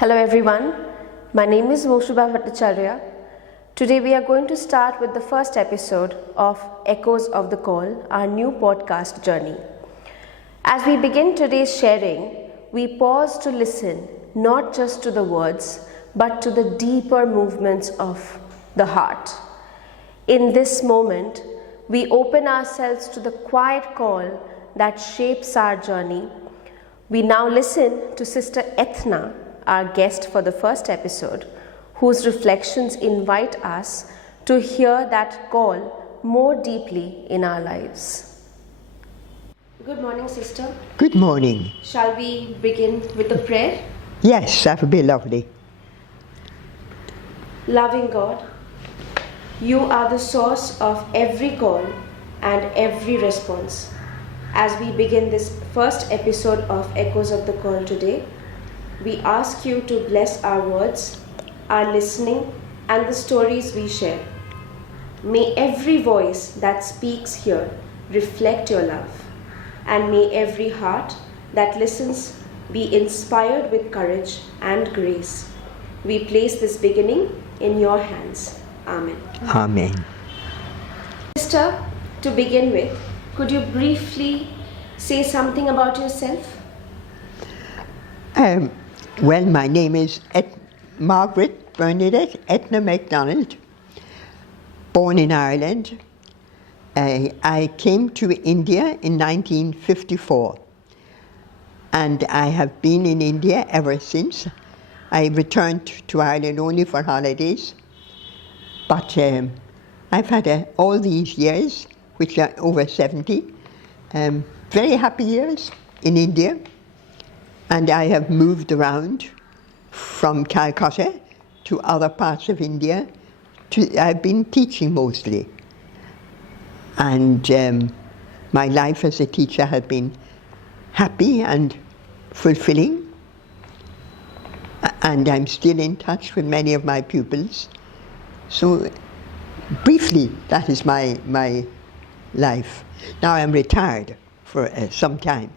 Hello everyone, my name is Moshubha Bhattacharya. Today we are going to start with the first episode of Echoes of the Call, our new podcast journey. As we begin today's sharing, we pause to listen not just to the words but to the deeper movements of the heart. In this moment, we open ourselves to the quiet call that shapes our journey. We now listen to Sister Ethna, our guest for the first episode, whose reflections invite us to hear that call more deeply in our lives. Good morning, Sister. Good morning. Shall we begin with the prayer? Yes, that would be lovely. Loving God, you are the source of every call and every response. As we begin this first episode of Echoes of the Call today, we ask you to bless our words, our listening, and the stories we share. May every voice that speaks here reflect your love, and may every heart that listens be inspired with courage and grace. We place this beginning in your hands. Amen. Amen. Sister, to begin with, could you briefly say something about yourself? Well, my name is Margaret Bernadette Ethna MacDonald, born in Ireland. I came to India in 1954, and I have been in India ever since. I returned to Ireland only for holidays, but I've had all these years, which are over 70, very happy years in India. And I have moved around from Calcutta to other parts of India. I've been teaching mostly. And my life as a teacher has been happy and fulfilling. And I'm still in touch with many of my pupils. So briefly, that is my life. Now I'm retired for some time.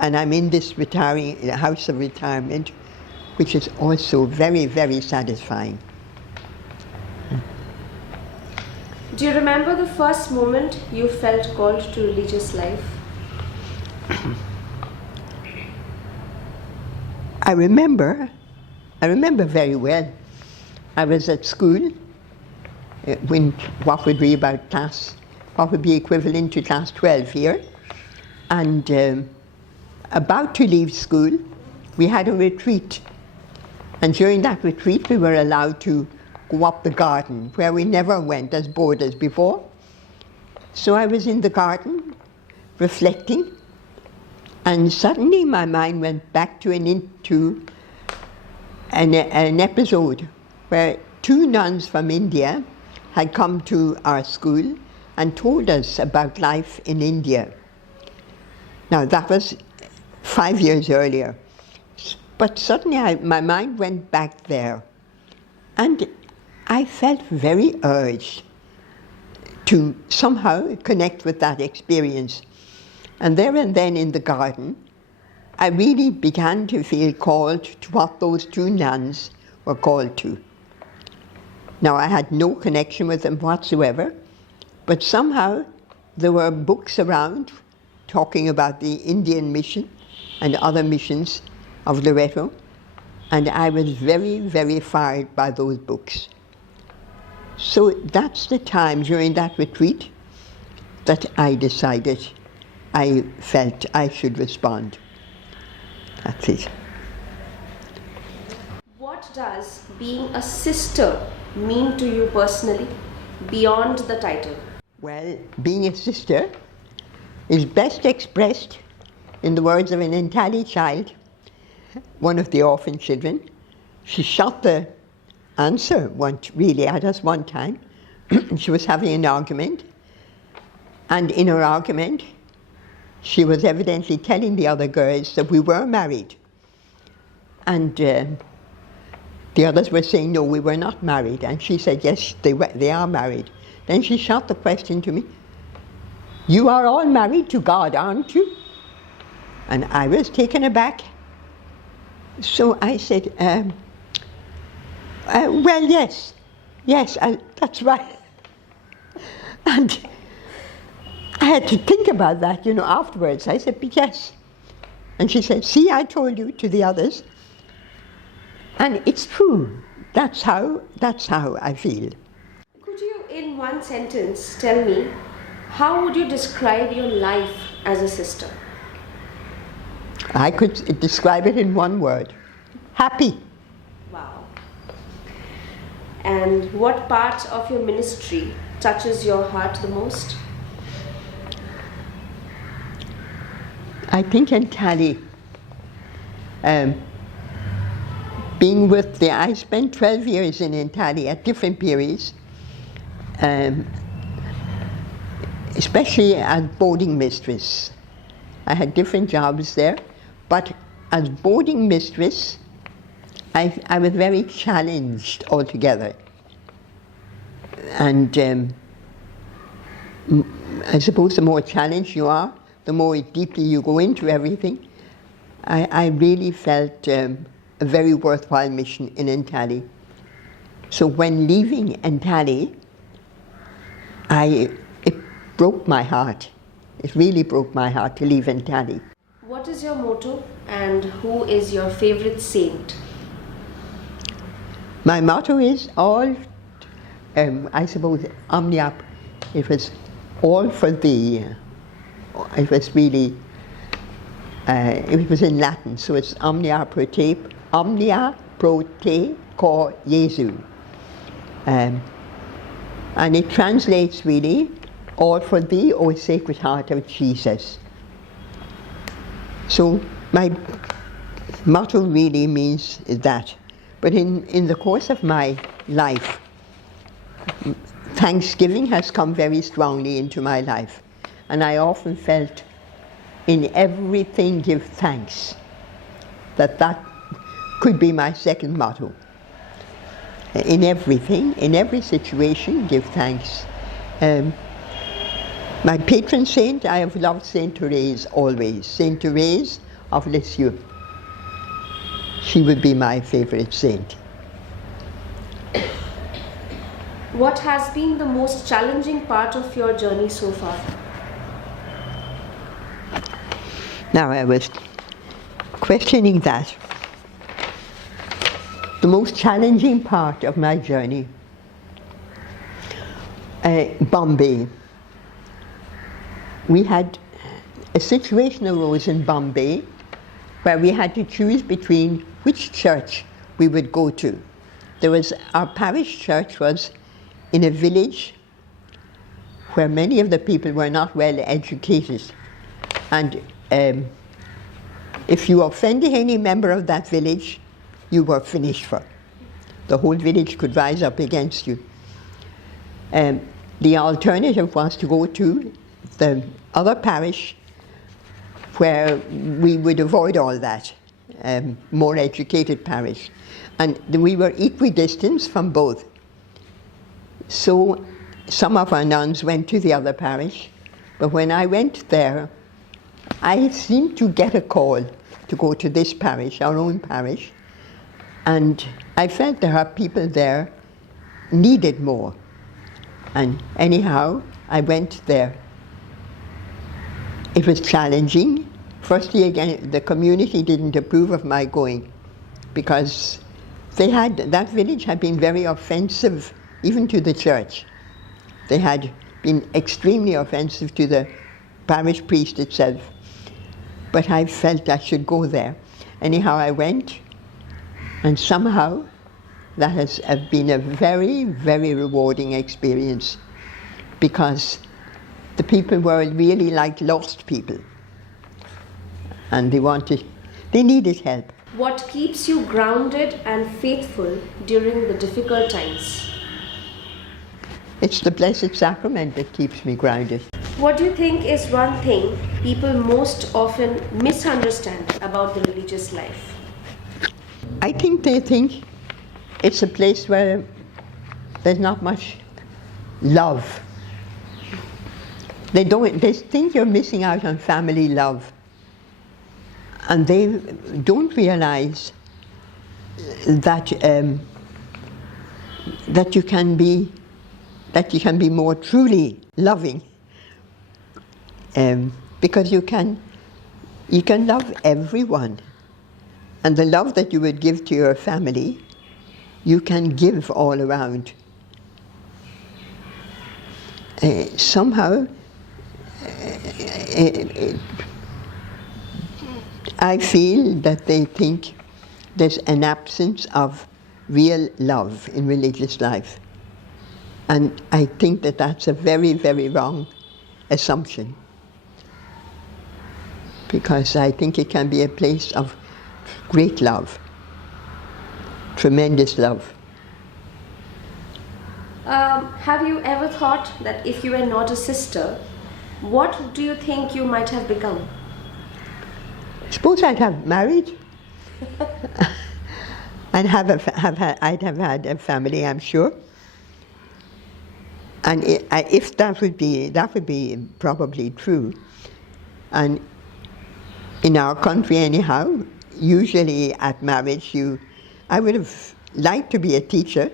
And I'm in this house of retirement, which is also very, very satisfying. Do you remember the first moment you felt called to religious life? I remember very well. I was at school when what would be equivalent to class 12 here, and about to leave school, we had a retreat. And during that retreat, we were allowed to go up the garden, where we never went as boarders before. So I was in the garden, reflecting, and suddenly my mind went back to an episode where two nuns from India had come to our school and told us about life in India. Now that was 5 years earlier. But suddenly my mind went back there, and I felt very urged to somehow connect with that experience. And there and then in the garden, I really began to feel called to what those two nuns were called to. Now I had no connection with them whatsoever, but somehow there were books around talking about the Indian mission and other missions of Loreto, and I was very, very fired by those books. So that's the time during that retreat that I decided I felt I should respond. That's it. What does being a sister mean to you personally, beyond the title? Well, being a sister is best expressed in the words of an Italian child, one of the orphan children. She shot the answer really at us one time. She was having an argument, and in her argument, she was evidently telling the other girls that we were married. And the others were saying, no, we were not married. And she said, yes, they are married. Then she shot the question to me, you are all married to God, aren't you? And I was taken aback. So I said, well, yes, that's right. And I had to think about that, afterwards. I said, but yes. And she said, see, I told you, to the others. And it's true. That's how I feel. Could you, in one sentence, tell me, how would you describe your life as a sister? I could describe it in one word. Happy. Wow. And what part of your ministry touches your heart the most? I think in Tally, being with I spent 12 years in Tally at different periods, especially as boarding mistress. I had different jobs there, but as boarding mistress, I was very challenged altogether. And I suppose the more challenged you are, the more deeply you go into everything. I really felt a very worthwhile mission in Entally. So when leaving Entally, it broke my heart. It really broke my heart to leave Entally. What is your motto and who is your favorite saint? My motto is I suppose, omnia. It was all for thee. It was really, it was in Latin, so it's omnia pro te cor Jesu. And it translates really, all for thee, O Sacred Heart of Jesus. So my motto really means that. But in the course of my life, Thanksgiving has come very strongly into my life. And I often felt in everything give thanks. That could be my second motto. In everything, in every situation, give thanks. My patron saint, I have loved Saint Therese always. Saint Therese of Lisieux. She would be my favorite saint. What has been the most challenging part of your journey so far? Now I was questioning that. The most challenging part of my journey, Bombay. We had a situation arose in Bombay where we had to choose between which church we would go to. Our parish church was in a village where many of the people were not well educated. And if you offended any member of that village, you were finished for. The whole village could rise up against you. The alternative was to go to the other parish where we would avoid all that, more educated parish. And we were equidistant from both. So some of our nuns went to the other parish, but when I went there, I seemed to get a call to go to this parish, our own parish, and I felt there are people there needed more. And anyhow, I went there. It was challenging. Firstly, again, the community didn't approve of my going because that village had been very offensive even to the church. They had been extremely offensive to the parish priest itself. But I felt I should go there. Anyhow, I went, and somehow that has been a very, very rewarding experience because the people were really like lost people. And they needed help. What keeps you grounded and faithful during the difficult times? It's the Blessed Sacrament that keeps me grounded. What do you think is one thing people most often misunderstand about the religious life? I think they think it's a place where there's not much love. They think you're missing out on family love. And they don't realize that that you can be more truly loving, because you can love everyone, and the love that you would give to your family, you can give all around. Somehow, I feel that they think there's an absence of real love in religious life. And I think that that's a very, very wrong assumption. Because I think it can be a place of great love, tremendous love. Have you ever thought that if you were not a sister, what do you think you might have become? Suppose I'd have married and I'd have had a family, I'm sure. And if that would be probably true. And in our country anyhow, usually at marriage, I would have liked to be a teacher,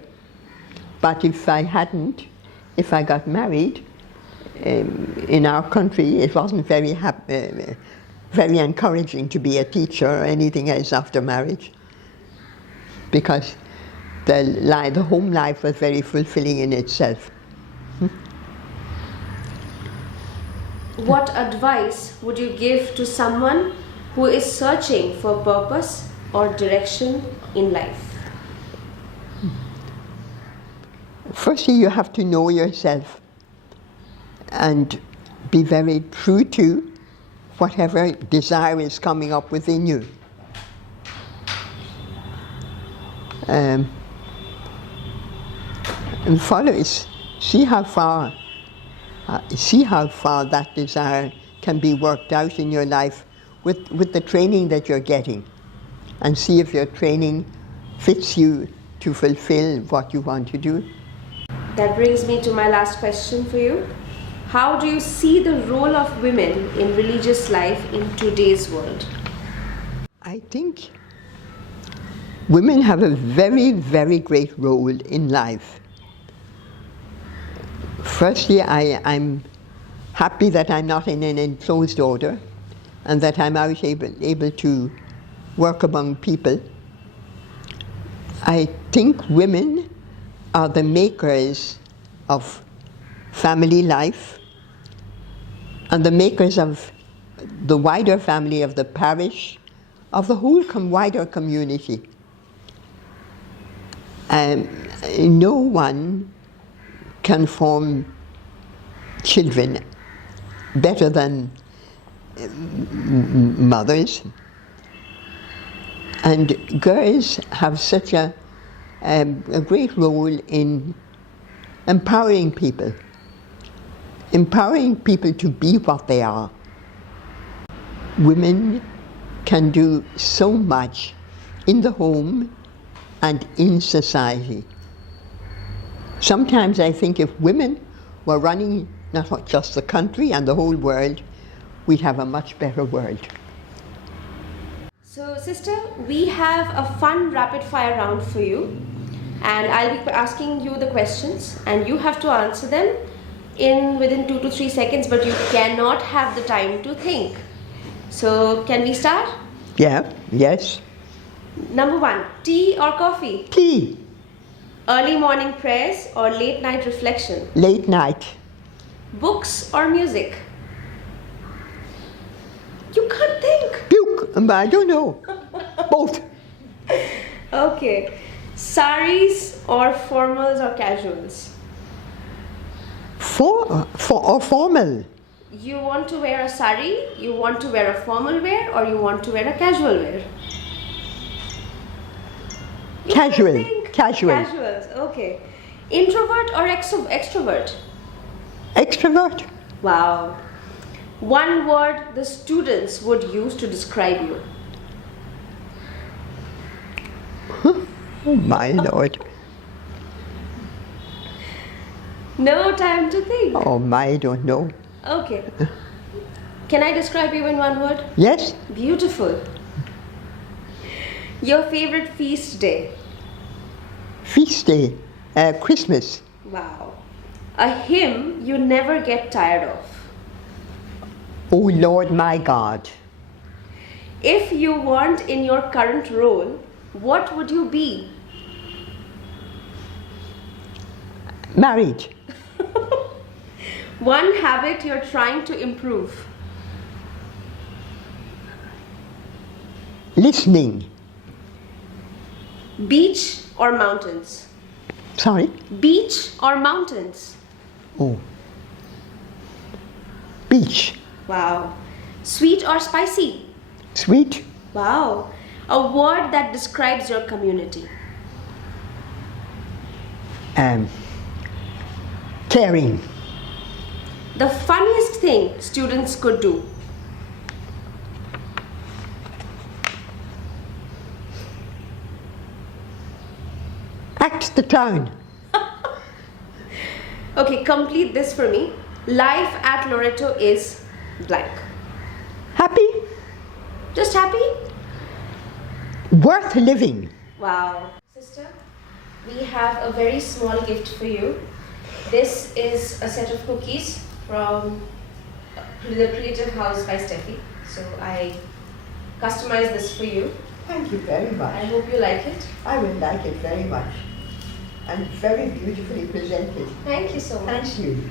but if I got married, in our country, it wasn't very encouraging to be a teacher or anything else after marriage, because the home life was very fulfilling in itself. What advice would you give to someone who is searching for purpose or direction in life? Firstly, you have to know yourself and be very true to whatever desire is coming up within you. And follow it. See how far that desire can be worked out in your life with the training that you're getting, and see if your training fits you to fulfill what you want to do. That brings me to my last question for you. How do you see the role of women in religious life in today's world? I think women have a very, very great role in life. Firstly, I'm happy that I'm not in an enclosed order and that I'm out able to work among people. I think women are the makers of family life and the makers of the wider family, of the parish, of the whole wider community. No one can form children better than mothers. And girls have such a great role in empowering people to be what they are. Women can do so much in the home and in society. Sometimes I think if women were running not just the country and the whole world, we'd have a much better world. So, sister, we have a fun rapid fire round for you, and I'll be asking you the questions and you have to answer them within 2 to 3 seconds, but you cannot have the time to think. So, can we start? Yeah, yes. Number 1, tea or coffee? Tea. Early morning prayers or late night reflection? Late night. Books or music? You can't think. Puke. I don't know. Both. Okay. Saris or formals or casuals? Formal. You want to wear a sari, you want to wear a formal wear, or you want to wear a casual wear? Casual. Casual. Casuals, okay. Introvert or extrovert? Extrovert. Wow. One word the students would use to describe you. Oh my Lord. No time to think. Oh my, I don't know. Okay. Can I describe you in one word? Yes. Beautiful. Your favorite feast day? Feast day, Christmas. Wow. A hymn you never get tired of? O Lord my God. If you weren't in your current role, what would you be? Married. One habit you're trying to improve? Listening. Beach or mountains? Sorry? Beach or mountains? Oh. Beach. Wow. Sweet or spicy? Sweet. Wow. A word that describes your community? Caring. The funniest thing students could do? Act the clown. Okay, complete this for me. Life at Loreto is blank. Happy. Just happy? Worth living. Wow. Sister, we have a very small gift for you. This is a set of cookies from the Creative House by Steffi. So I customized this for you. Thank you very I much. hope you like it. I would like it very much. And very beautifully presented. Thank you so much. Thank you.